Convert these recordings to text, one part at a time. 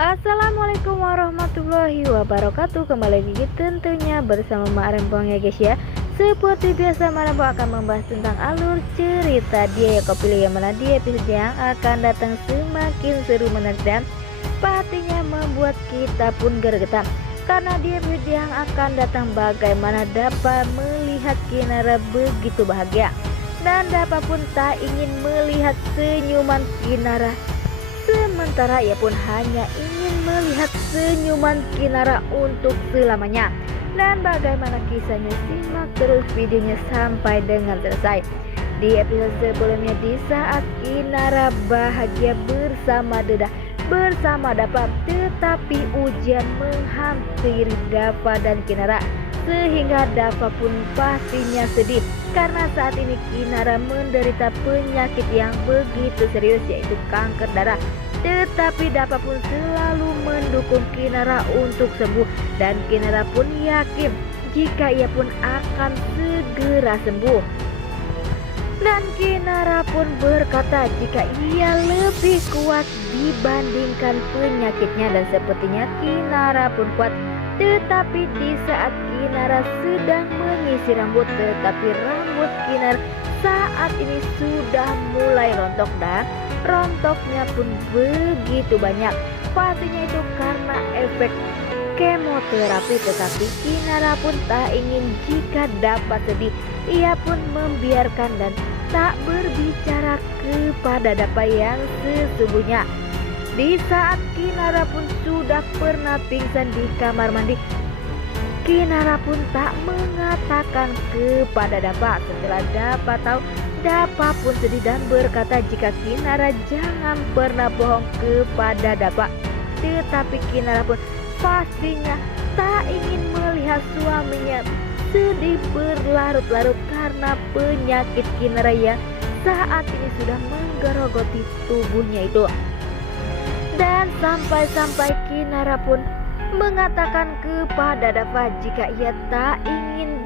Assalamualaikum warahmatullahi wabarakatuh. Kembali lagi tentunya bersama Mak Rempong ya guys ya. Seperti biasa Mak Rempong akan membahas tentang alur cerita dia yang kau pilih, yang mana di episode yang akan datang semakin seru, menarik dan pastinya membuat kita pun gergetan. Karena di episode yang akan datang bagaimana dapat melihat Kinara begitu bahagia, dan dapat pun tak ingin melihat senyuman Kinara. Sementara ia pun hanya ingin melihat senyuman Kinara untuk selamanya. Dan bagaimana kisahnya, simak terus videonya sampai dengan selesai. Di episode sebelumnya, di saat Kinara bahagia bersama Dapa, tetapi ujian menghampiri Dapa dan Kinara, sehingga Dapa pun pastinya sedih karena saat ini Kinara menderita penyakit yang begitu serius, yaitu kanker darah. Tetapi Dapa pun selalu mendukung Kinara untuk sembuh, dan Kinara pun yakin jika ia pun akan segera sembuh. Dan Kinara pun berkata jika ia lebih kuat dibandingkan penyakitnya, dan sepertinya Kinara pun kuat. Tetapi di saat Kinara sedang mengisi rambut, tetapi rambut Kinara saat ini sudah mulai rontok, dan rontoknya pun begitu banyak. Pastinya itu karena efek kemoterapi. Tetapi Kinara pun tak ingin jika dapat sedih. Ia pun membiarkan dan tak berbicara kepada Dapa yang sesungguhnya. Di saat Kinara pun sudah pernah pingsan di kamar mandi, Kinara pun tak mengatakan kepada Dapa. Setelah Dapa tahu, Dapa pun sedih dan berkata jika Kinara jangan pernah bohong kepada Dapa. Tetapi Kinara pun pastinya tak ingin melihat suaminya sedih berlarut-larut karena penyakit Kinara yang saat ini sudah menggerogoti tubuhnya itu. Dan sampai-sampai Kinara pun mengatakan kepada Dapa jika ia tak ingin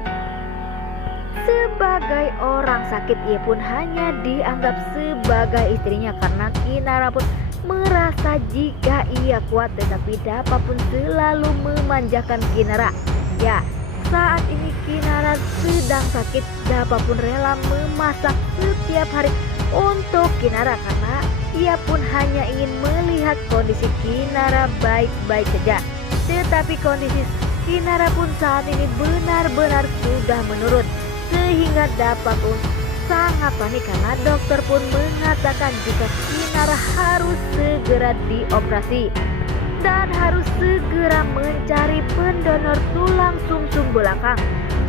sebagai orang sakit, ia pun hanya dianggap sebagai istrinya, karena Kinara pun merasa jika ia kuat. Tetapi Dapa pun selalu memanjakan Kinara. Ya, saat ini Kinara sedang sakit, Dapa pun rela memasak setiap hari untuk Kinara karena ia pun hanya ingin melihat kondisi Kinara baik-baik saja. Tetapi kondisi Kinara pun saat ini benar-benar sudah menurun, sehingga Dapa pun sangat panik karena dokter pun mengatakan jika Kinara harus segera dioperasi dan harus segera mencari pendonor tulang sumsum belakang.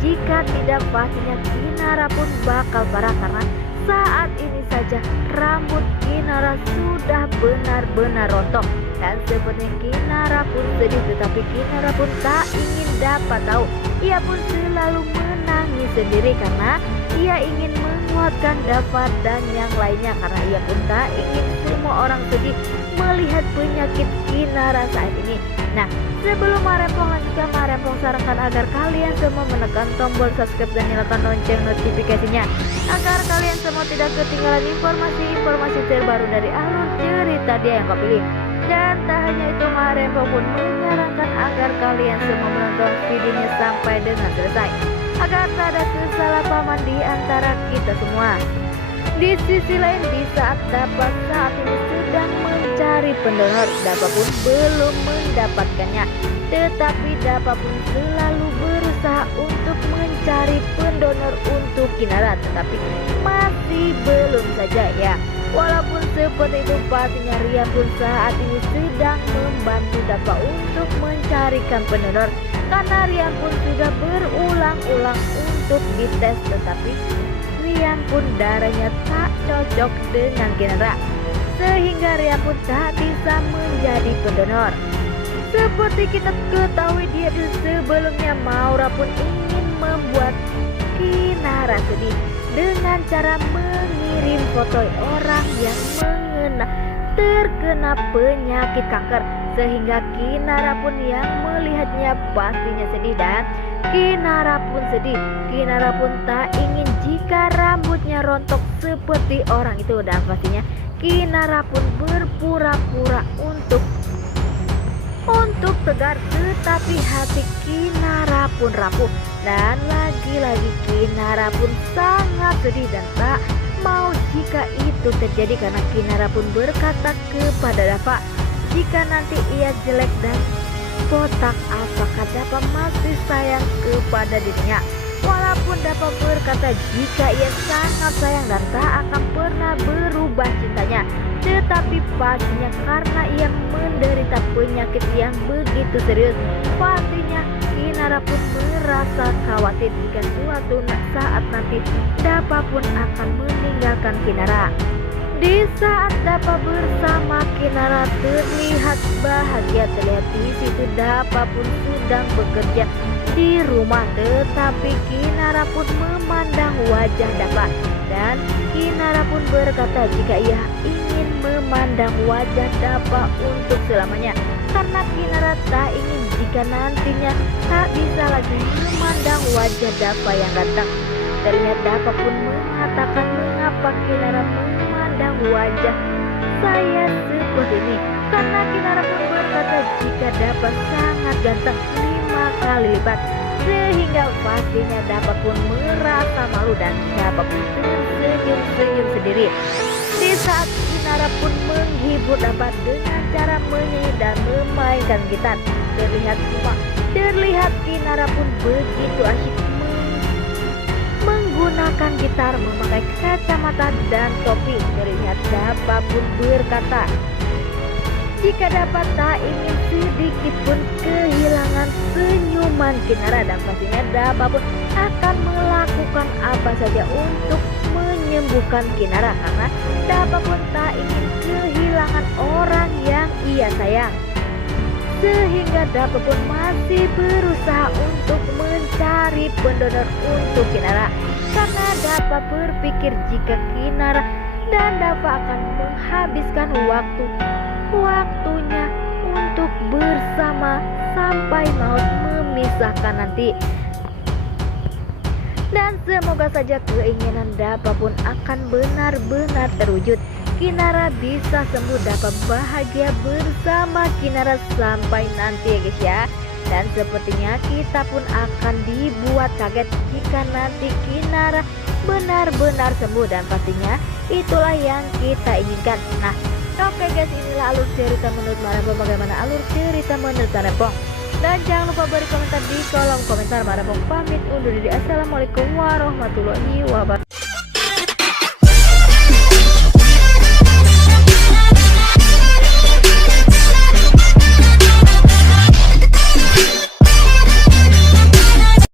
Jika tidak, pastinya Kinara pun bakal parah karena saat ini saja rambut Kinara sudah benar-benar rontok. Dan sepertinya Kinara pun sedih, tetapi Kinara pun tak ingin Dapa tahu. Ia pun selalu menangis sendiri karena ia ingin menguatkan Dapa dan yang lainnya, karena ia pun tak ingin semua orang sedih melihat penyakit Kinara saat ini. Nah, sebelum Marempong lanjutkan, Marempong sarankan agar kalian semua menekan tombol subscribe dan nyalakan lonceng notifikasinya agar kalian semua tidak ketinggalan informasi-informasi terbaru dari alur cerita dia yang kau pilih. Dan tak hanya itu, Marempong pun menyarankan agar kalian semua menonton videonya sampai dengan selesai agar tak ada kesalahpahaman di antara kita semua. Di sisi lain, di saat Dapa saat ini sedang mencari pendonor, Dapa pun belum mendapatkannya. Tetapi Dapa pun selalu berusaha untuk mencari pendonor untuk Kinara, tetapi masih belum saja ya. Walaupun seperti itu, pastinya Rian pun saat ini sedang membantu Dapa untuk mencarikan pendonor, karena Rian pun sudah berulang-ulang untuk dites, tetapi Rian pun darahnya tak cocok dengan Kinara, sehingga Rian pun tak bisa menjadi pendonor. Seperti kita ketahui di episode sebelumnya, Maura pun ingin membuat Kinara sedih dengan cara mengirim foto orang yang terkena penyakit kanker, sehingga Kinara pun yang melihatnya pastinya sedih, dan Kinara pun sedih. Kinara pun tak ingin jika rambutnya rontok seperti orang itu, dan pastinya Kinara pun berpura-pura untuk segar, tetapi hati Kinara pun rapuh. Dan lagi-lagi Kinara pun sangat sedih dan tak mau jika itu terjadi, karena Kinara pun berkata kepada Dava, jika nanti ia jelek dan botak, apakah Dava masih sayang kepada dirinya? Walaupun Dava berkata jika ia sangat sayang dan tak akan pernah berubah cintanya, tetapi pastinya karena ia menderita penyakit yang begitu serius, pastinya Kinara pun merasa khawatir jika suatu saat nanti Dava pun akan meninggalkan Kinara. Di saat Dava bersama Kinara terlihat bahagia, terlihat di situ Dava pun sedang bekerja di rumah, tetapi Kinara pun memandang wajah Dava dan Kinara pun berkata jika ia ingin memandang wajah Dava untuk selamanya, karena Kinara tak ingin jika nantinya tak bisa lagi memandang wajah Dava yang ganteng. Terlihat Dava pun mengatakan mengapa Kinara memandang wajah saya seperti ini, karena Kinara pun berkata jika Dava sangat ganteng 5 kali lipat, sehingga pastinya Dava pun merasa malu dan Dava pun tersenyum-senyum sendiri. Di saat Kinara pun menghibur Dava dengan cara menyanyi dan memainkan gitar, terlihat Kinara pun begitu asyik menggunakan gitar, memakai kacamata dan topi. Terlihat Dava pun berkata jika Dava tak ingin sedikit pun kehilangan senyuman Kinara, dan pastinya Dava pun akan melakukan apa saja untuk menyembuhkan Kinara, karena Dava pun tak ingin kehilangan orang yang ia sayang. Sehingga Dava pun masih berusaha untuk mencari pendonor untuk Kinara, karena Dava berpikir jika Kinara dan Dava akan menghabiskan waktunya untuk bersama sampai maut memisahkan nanti. Dan semoga saja keinginan Dava pun akan benar-benar terwujud. Kinara bisa sembuh, Dava bahagia bersama Kinara sampai nanti ya guys ya. Dan sepertinya kita pun akan dibuat kaget jika nanti Kinara benar-benar sembuh, dan pastinya itulah yang kita inginkan. Nah, oke guys, inilah alur cerita menurut Marabong. Bagaimana alur cerita menurut Marabong? Dan jangan lupa beri komentar di kolom komentar. Marabong pamit undur diri. Assalamualaikum warahmatullahi wabarakatuh.